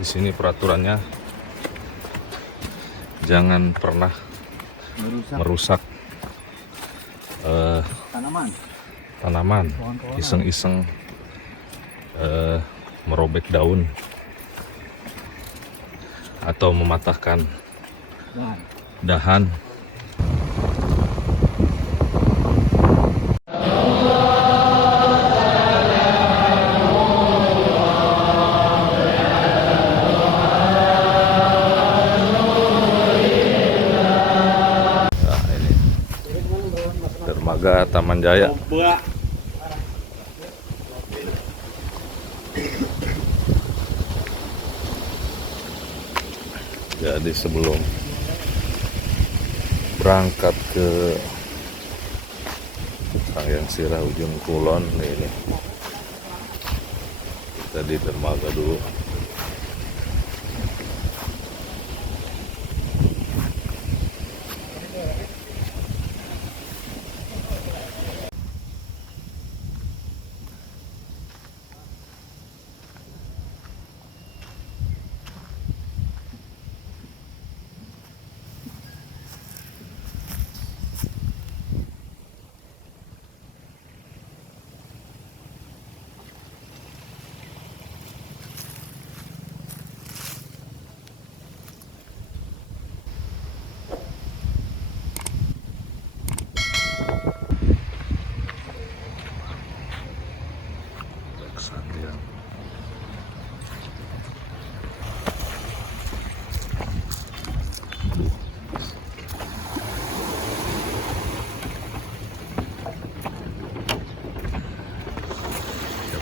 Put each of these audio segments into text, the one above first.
Di sini peraturannya jangan pernah merusak tanaman, iseng-iseng merobek daun atau mematahkan dahan. Nah, ini dermaga Taman Jaya. Jadi sebelum berangkat ke Sanghyang Sirah Ujung Kulon ini, kita di dermaga dulu.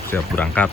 Siap berangkat.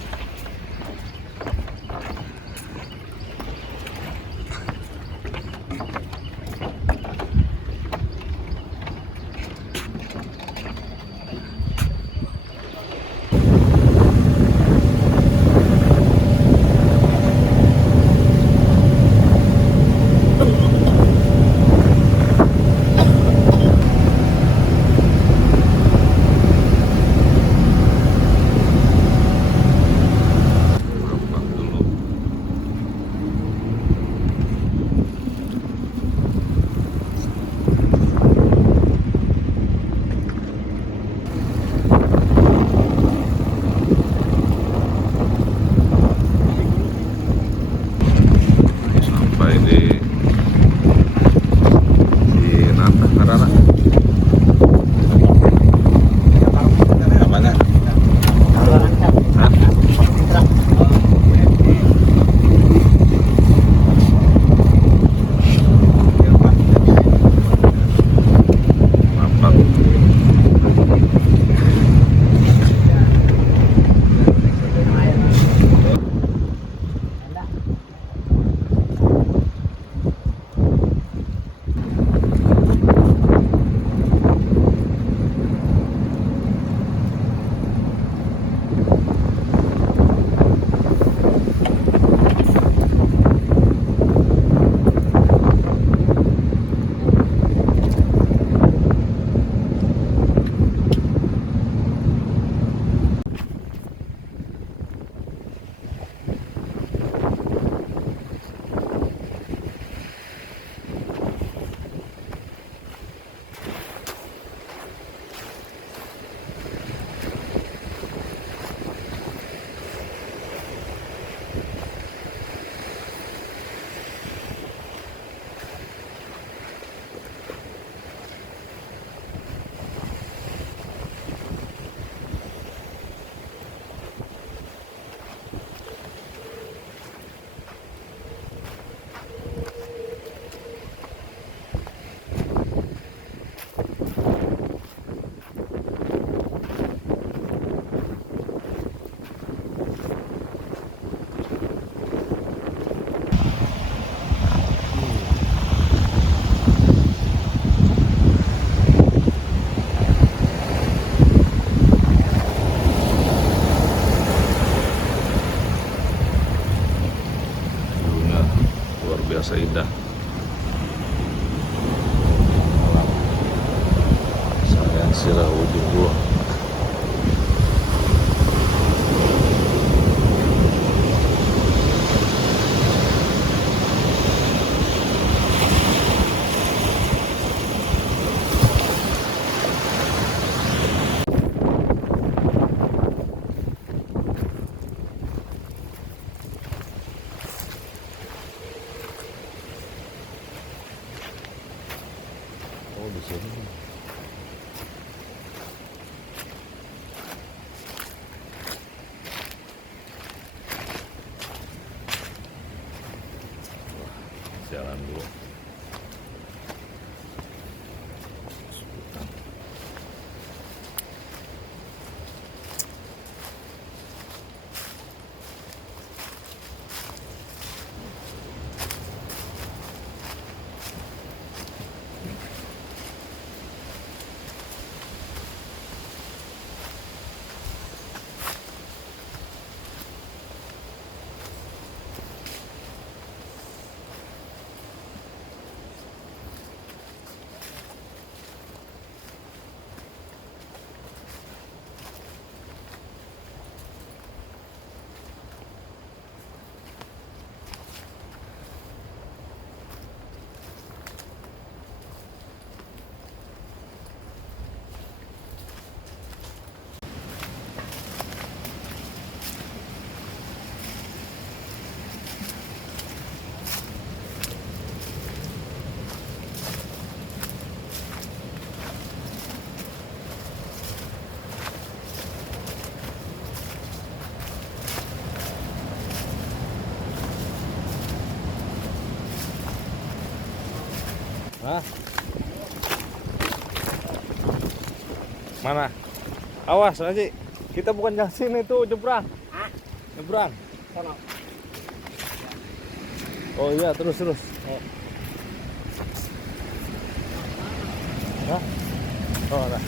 biasa indah. Sanghyang Sirah Ujung Kulon. jalan dulu. Hah? Mana? Awas Haji, kita bukan jalan sini tuh, nyebrang. Hah? Nyebrang. Sono. Oh iya, terus. Oh. Hah? Oh, ada.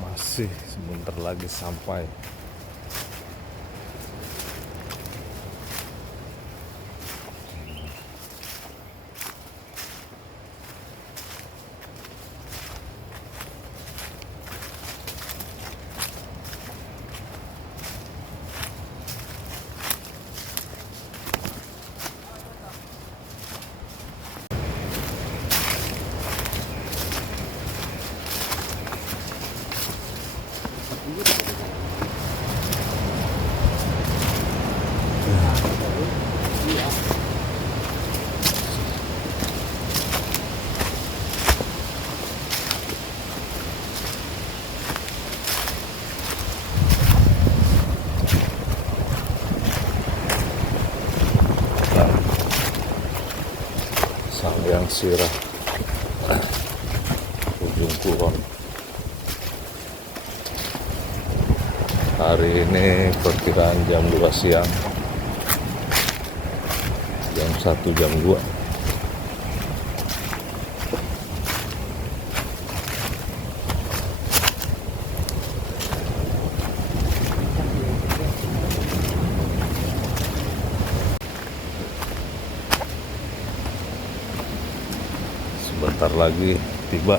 Masih sebentar lagi sampai. Samyang Sirah Ujung Kulon. Hari ini perkiraan jam 2 siang, jam 1 jam 2. Sebentar lagi tiba.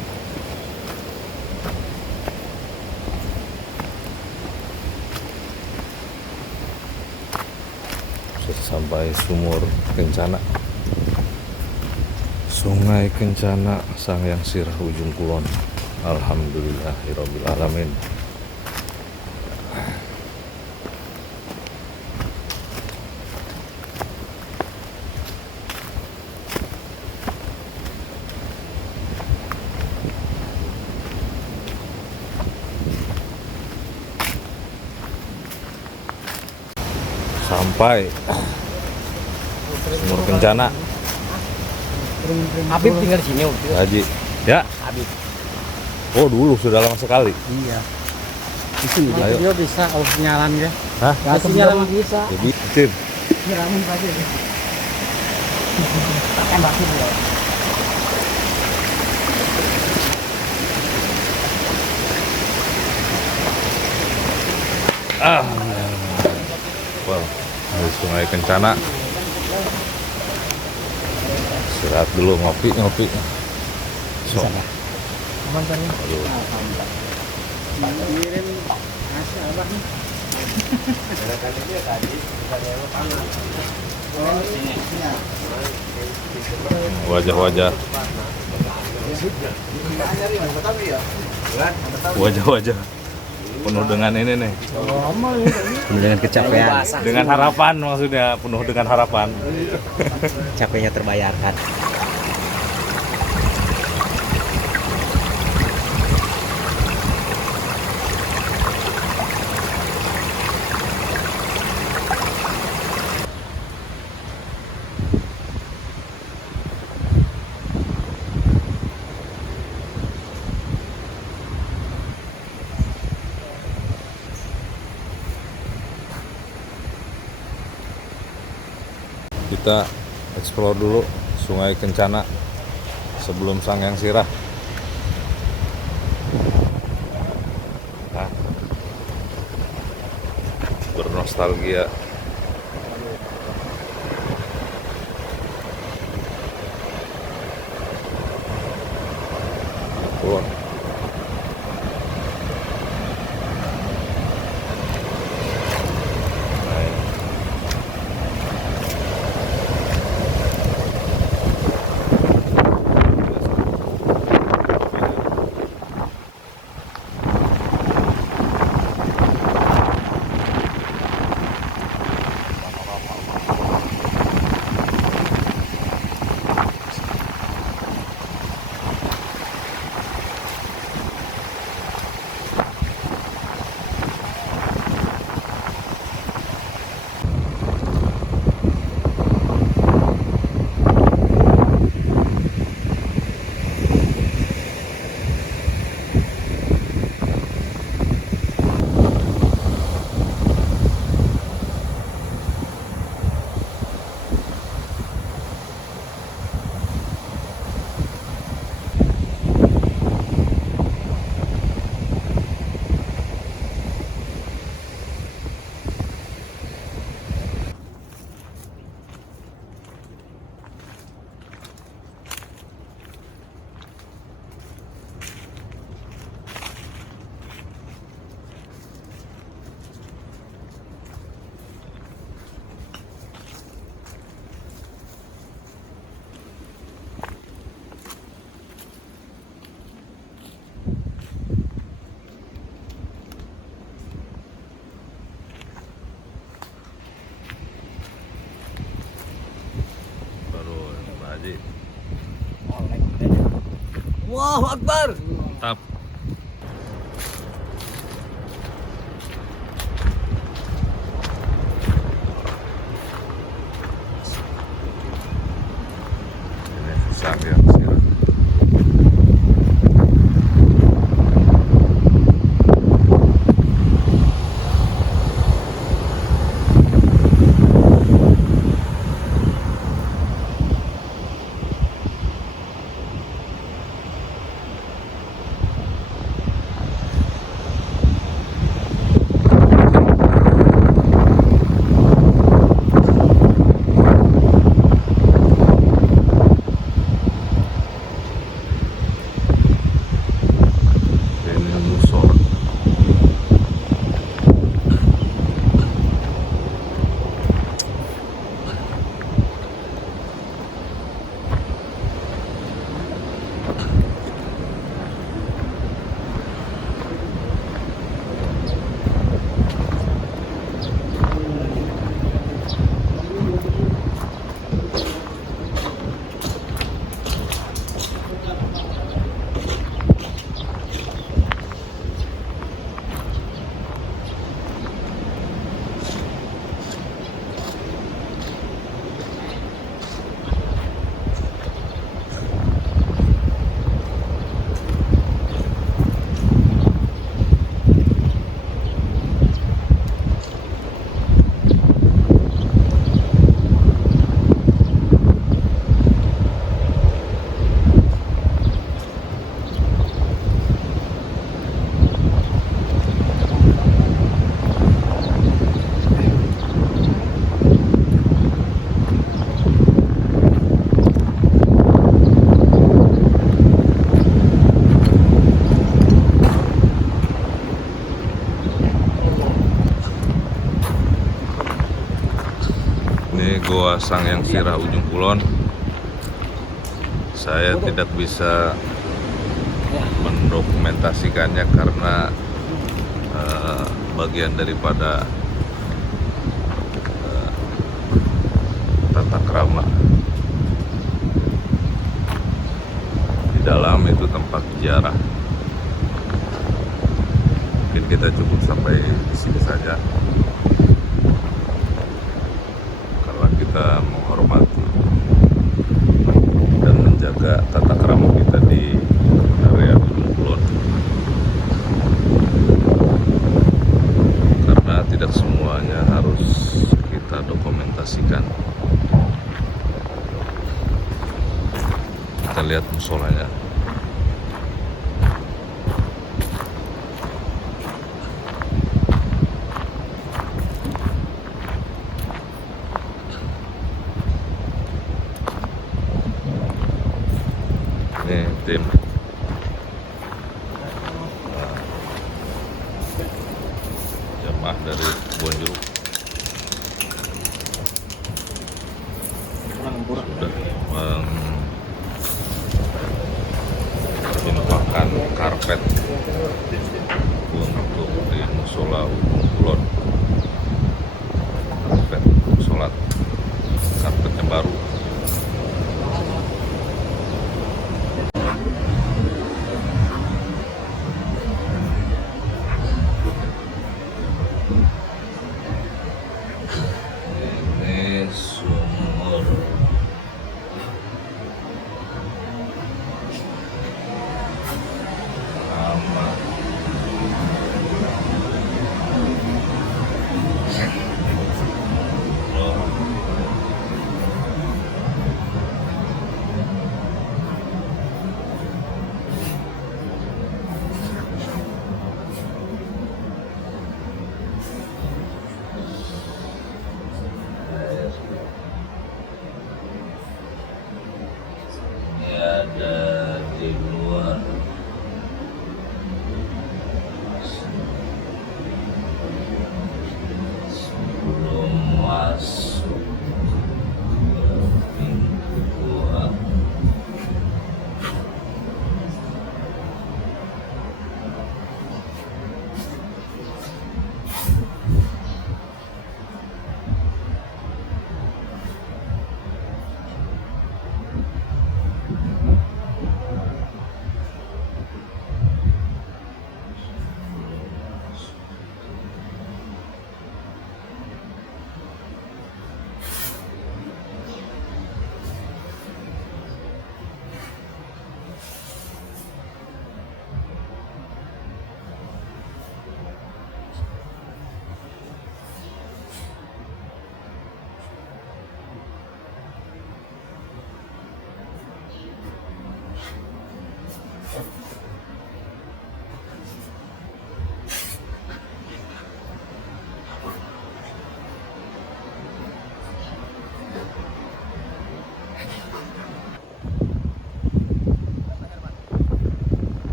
Sampai Sumur Kencana, Sungai Kencana, Samyang Sirah Ujung Kulon. Alhamdulillahirabbil alamin. Sampai Sumur Kencana. Habib tinggal di sini. Haji. Ya. Habib. Oh, dulu sudah lama sekali. Iya. Di sini. Ayo. Dia bisa kalau sinyalan ya. Hah? Ya sinyalan bisa. Jadi, Cip. Nyiramin pasti. Tembakin ya. Wow, di Sungai Kencana. Istirahat dulu, ngopi. So. Aman kan? Aduh. Kirim nasi apa nih? Wajah-wajah. Wajah-wajah penuh dengan ini nih. Penuh dengan kecapean. Dengan harapan maksudnya, penuh dengan harapan. Capeknya terbayarkan. Kita explore dulu Sungai Kencana sebelum Sangyang Sirah. Nah, bernostalgia. Wah. Baru Pak Haji. Allahu Akbar. Mantap. Ini susah ya, Sirah. Sangyang Sirah Ujung Kulon. Saya tidak bisa mendokumentasikannya karena bagian daripada tata krama. Di dalam itu tempat ziarah. Mungkin kita cukup sampai di sini saja karena kita menghormati dan menjaga tata krama kita di area Ujung Kulon, karena tidak semuanya harus kita dokumentasikan. Kita lihat musolanya. Ini tim jamaah dari Kebonjeruk sudah menginfakkan karpet untuk di musola Ujung Kulon. Karpet sholat, karpetnya baru. Ini sumur lama.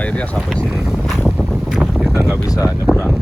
airnya sampai sini, kita nggak bisa nyebrang.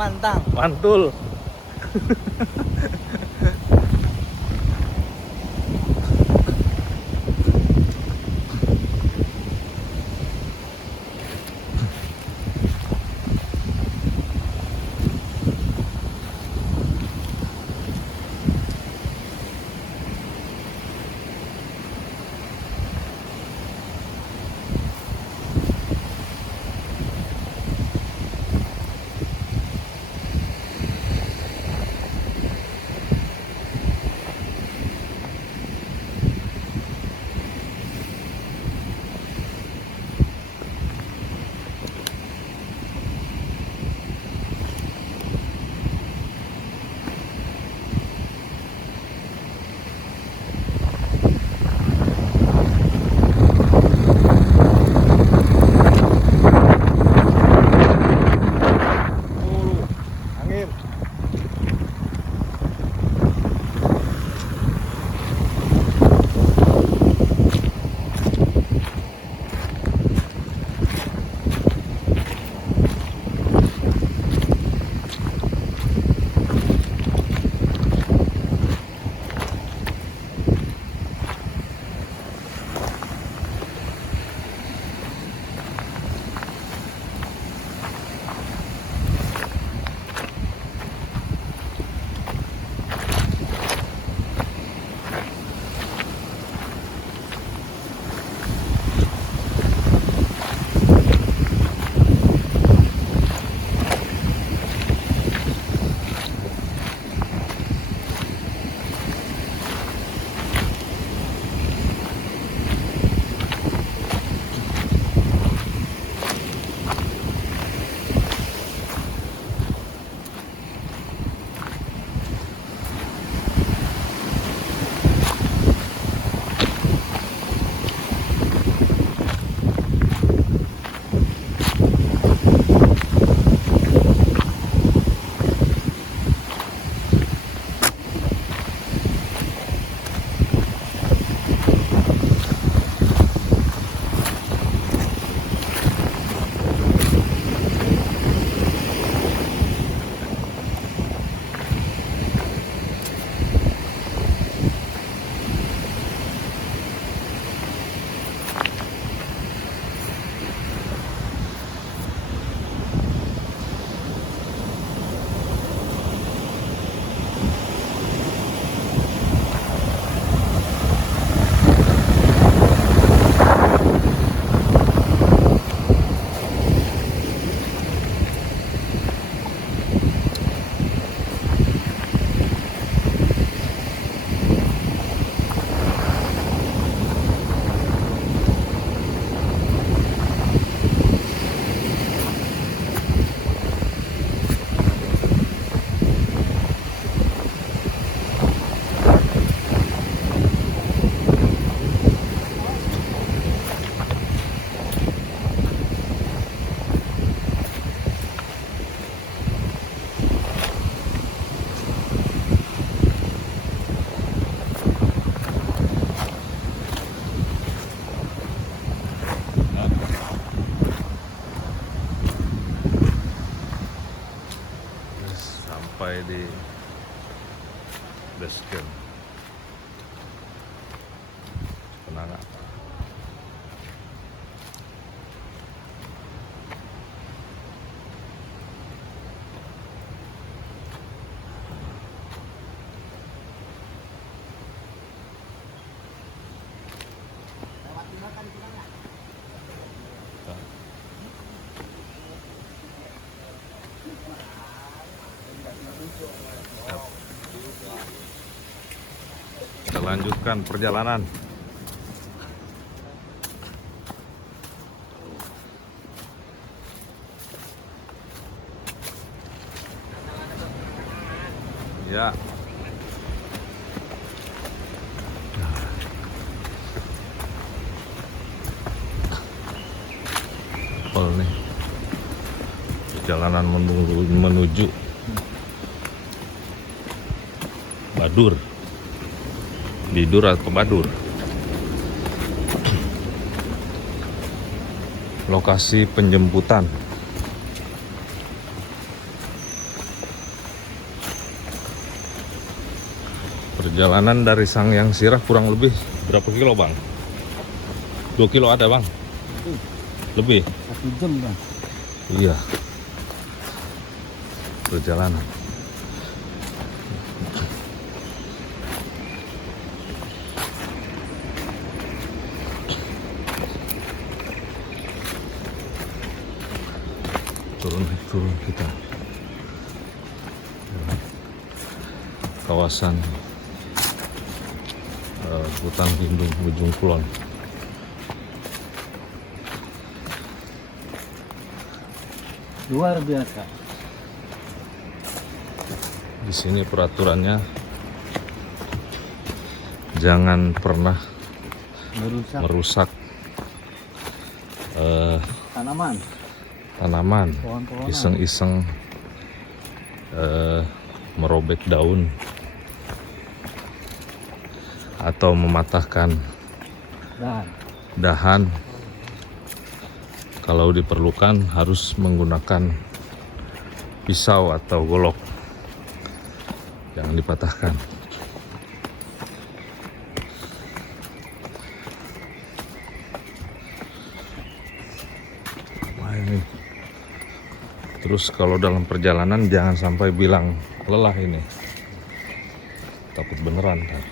Mantang. Mantul. sampai di base camp Penanga. Kita lanjutkan perjalanan. Ya. Oh nih. Perjalanan menuju Badur. Bidur atau Badur. Lokasi penjemputan. Perjalanan dari Sangyang Sirah kurang lebih berapa kilo, Bang? 2 kilo ada, Bang? Lebih? 1 jam, Bang. Iya. Perjalanan. Turun kita. Kawasan hutan lindung Ujung Kulon. Luar biasa. Di sini peraturannya jangan pernah merusak tanaman, Pohon-pohonan. iseng-iseng merobek daun atau mematahkan dahan. Kalau diperlukan harus menggunakan pisau atau golok, jangan dipatahkan. Wah, ini. Terus kalau dalam perjalanan jangan sampai bilang lelah ini, takut beneran kan.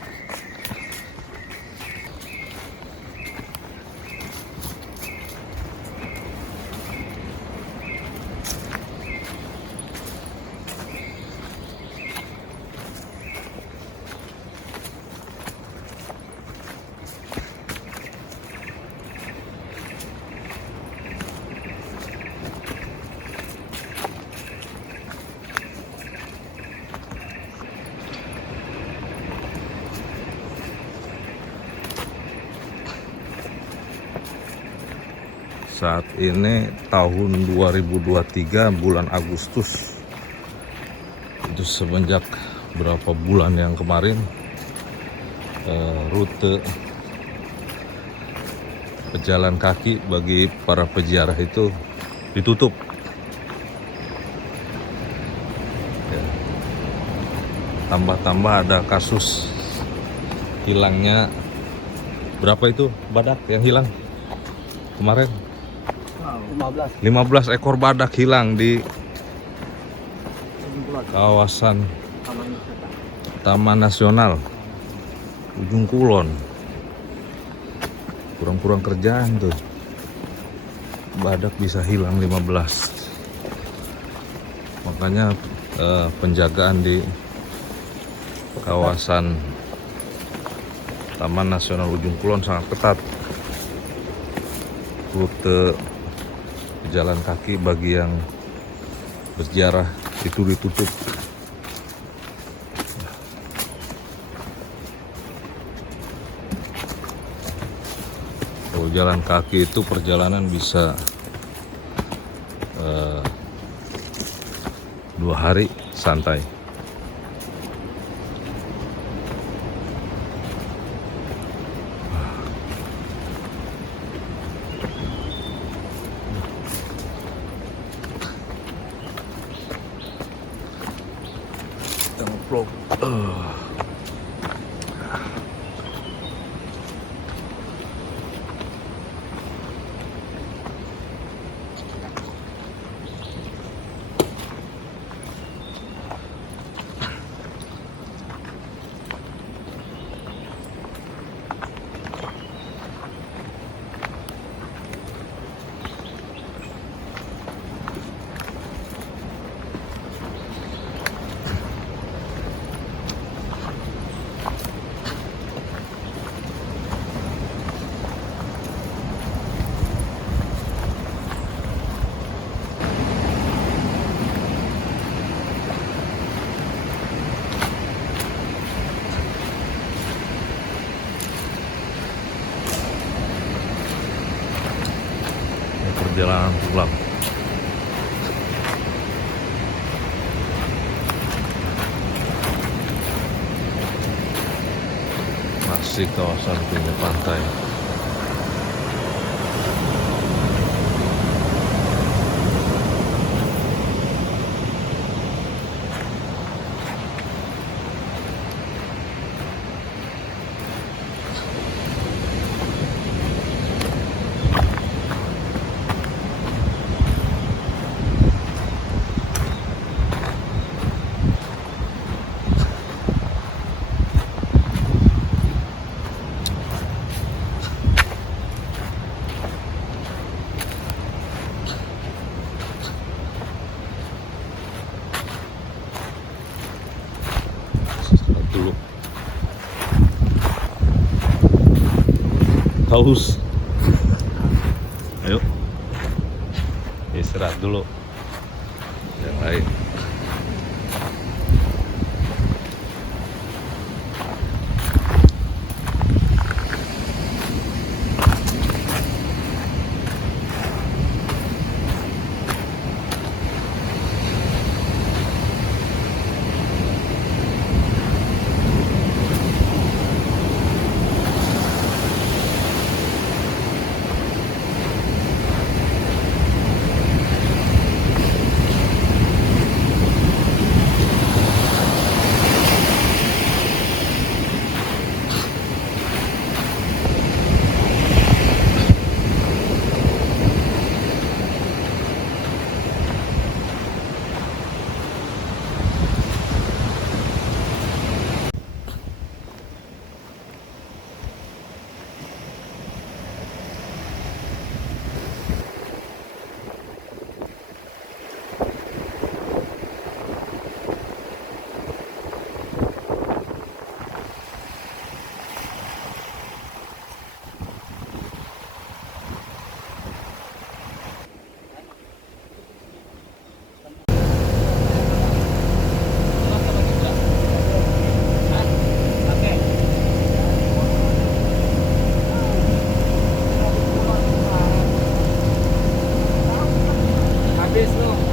Saat ini tahun 2023 bulan Agustus. Itu semenjak berapa bulan yang kemarin rute pejalan kaki bagi para peziarah itu ditutup. Ya. Tambah-tambah ada kasus hilangnya berapa itu badak yang hilang kemarin? 15 ekor badak hilang di kawasan Taman Nasional Ujung Kulon. Kurang-kurang kerjaan tuh, badak bisa hilang 15. Makanya penjagaan di kawasan Taman Nasional Ujung Kulon sangat ketat. Rute jalan kaki bagi yang berziarah itu ditutup. Kalau jalan kaki itu perjalanan bisa 2 hari santai. Vlog. Perjalanan pulang. Masih kawasan pinggir pantai. Dulu haus, ayo istirahat dulu yang lain. Habis lu.